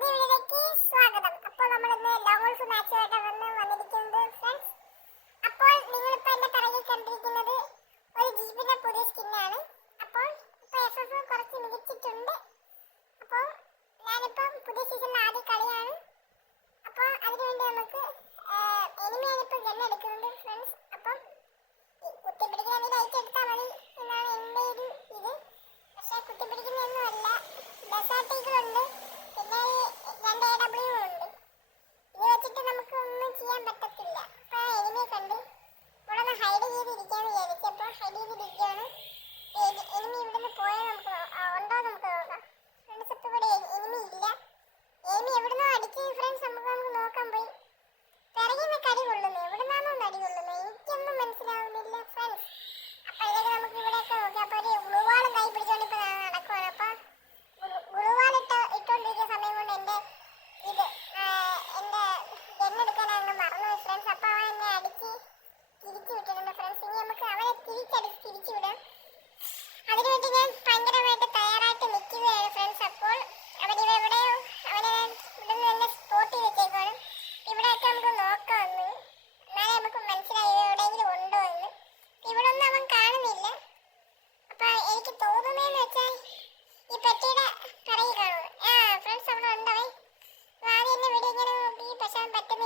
പുതിയ വീഡിയോയിലേക്ക് സ്വാഗതം. അപ്പോൾ നമ്മൾ ഇന്ന് ലോഗോൾസ് മാച്ചുമായിട്ട് വന്ന് വന്നിരിക്കുന്നത് ഫ്രണ്ട്സ് അപ്പോൾ നിങ്ങളിപ്പോൾ എന്റെ പിറകിൽ കണ്ടിരിക്കുന്നത് ഒരു ജീപ്പിന്റെ പുതിയ സ്കിന്നാണ് അപ്പോൾ ഇപ്പോൾ എഫ് എഫ് കുറച്ച് മികച്ചിട്ടുണ്ട്. അപ്പോൾ ഞാനിപ്പം പുതിയ സീസണിൽ ആദ്യ കളിയാണ്. അപ്പോൾ അതിനുവേണ്ടി നമുക്ക് എനിമയാണ് ഇപ്പം ഗണ്ണ് എടുക്കുന്നത് ഫ്രണ്ട്സ് അപ്പം കുത്തിപ്പിടിക്കുന്ന അയച്ചെടുത്താൽ മതി എന്നാണ് എന്റെ ഒരു ഇത്. പക്ഷേ കുത്തിപ്പിടിക്കുന്നൊന്നുമല്ല ഡെസേർട്ടീകളുണ്ട് W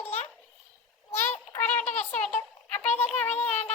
പറ്റില്ല ഞാൻ കുറെ കൊണ്ട് രക്ഷപ്പെട്ടു അപ്പോഴത്തേക്കും അവന് വേണ്ട.